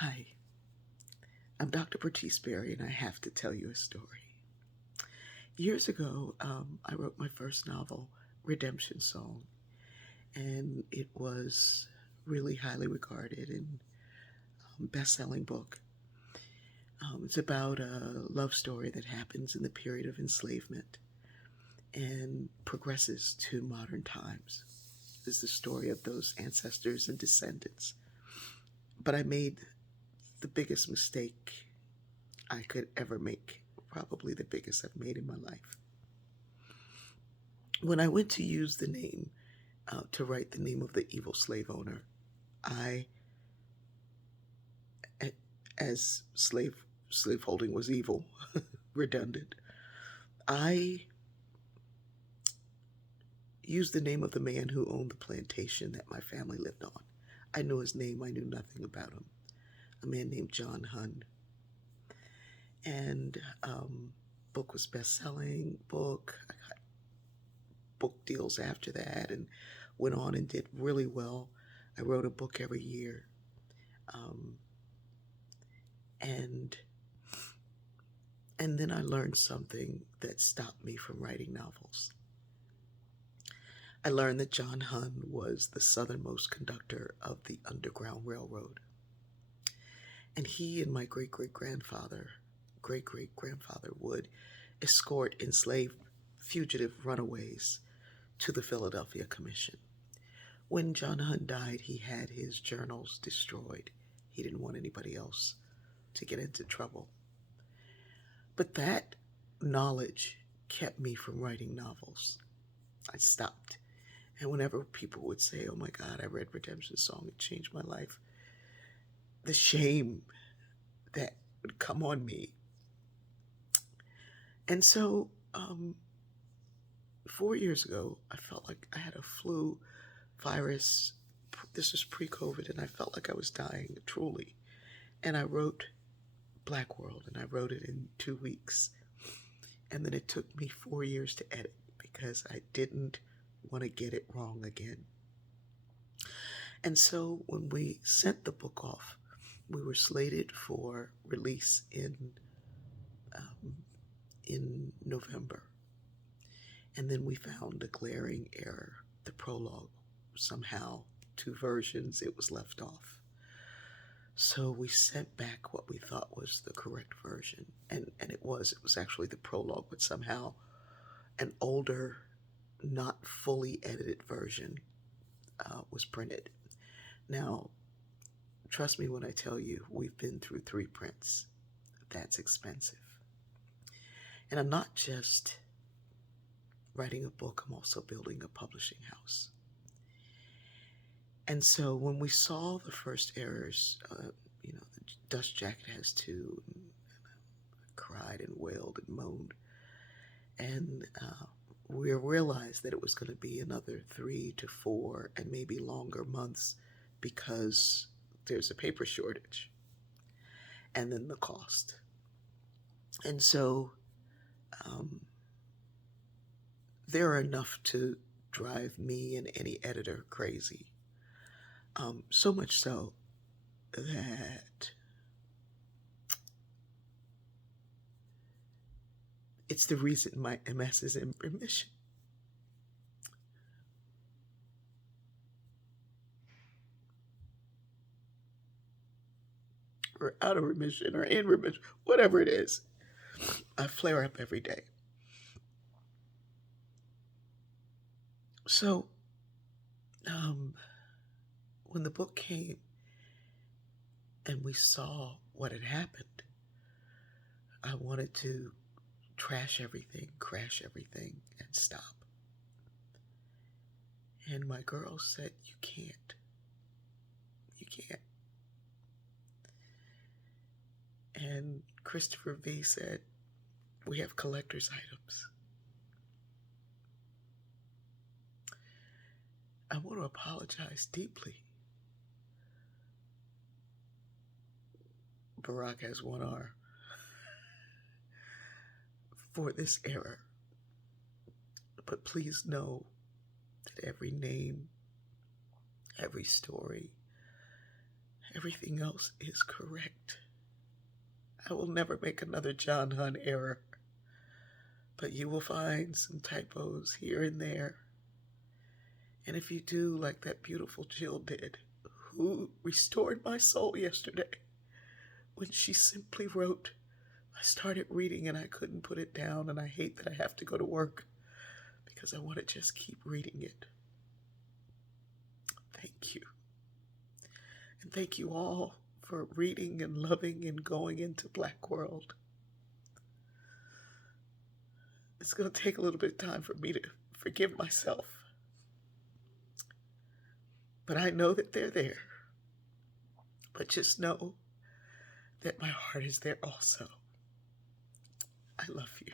Hi, I'm Dr. Bertice Berry, and I have to tell you a story. Years ago, I wrote my first novel, Redemption Song, and it was really highly regarded and best-selling book. It's about a love story that happens in the period of enslavement and progresses to modern times. It's the story of those ancestors and descendants. But I made the biggest mistake I could ever make, probably the biggest I've made in my life. When I went to use the name, to write the name of the evil slave owner, I, as slaveholding was evil, redundant, I used the name of the man who owned the plantation that my family lived on. I knew his name, I knew nothing about him. A man named John Hunn. And book was best-selling book. I got book deals after that and went on and did really well. I wrote a book every year. Um, and and then I learned something that stopped me from writing novels. I learned that John Hunn was the southernmost conductor of the Underground Railroad. And he and my great great grandfather, would escort enslaved fugitive runaways to the Philadelphia Commission. When John Hunn died, he had his journals destroyed. He didn't want anybody else to get into trouble. But that knowledge kept me from writing novels. I stopped. And whenever people would say, "Oh my God, I read Redemption Song, it changed my life," the shame that would come on me. And so, 4 years ago, I felt like I had a flu virus. This was pre COVID, and I felt like I was dying truly. And I wrote Black World, and I wrote it in 2 weeks. And then it took me 4 years to edit because I didn't want to get it wrong again. And so when we sent the book off, we were slated for release um, in November. And then we found a glaring error. The prologue, somehow, 2 versions, it was left off. So we sent back what we thought was the correct version. And it was actually the prologue, but somehow an older, not fully edited version was printed. Now, trust me when I tell you, we've been through 3 prints. That's expensive. And I'm not just writing a book, I'm also building a publishing house. And so when we saw the first errors, the dust jacket has two, and I cried and wailed and moaned. And we realized that it was going to be another 3 to 4 and maybe longer months because there's a paper shortage and then the cost. And so um, there are enough to drive me and any editor crazy. So much so that it's the reason my MS is in remission. Or out of remission or in remission, whatever it is. I flare up every day. So, um, when the book came and we saw what had happened, I wanted to trash everything, crash everything, and stop. And my girl said, "You can't. You can't." And Christopher V said, "We have collector's items." I want to apologize deeply. Barack has 1 R for this error. But please know that every name, every story, Everything else is correct. I will never make another John Hunn error, but you will find some typos here and there. And if you do, like that beautiful Jill did, who restored my soul yesterday, when she simply wrote, I started reading and I couldn't put it down, and I hate that I have to go to work because I want to just keep reading it. Thank you. And thank you all for reading and loving and going into Black World. It's going to take a little bit of time for me to forgive myself, but I know that they're there. But just know that my heart is there also. I love you.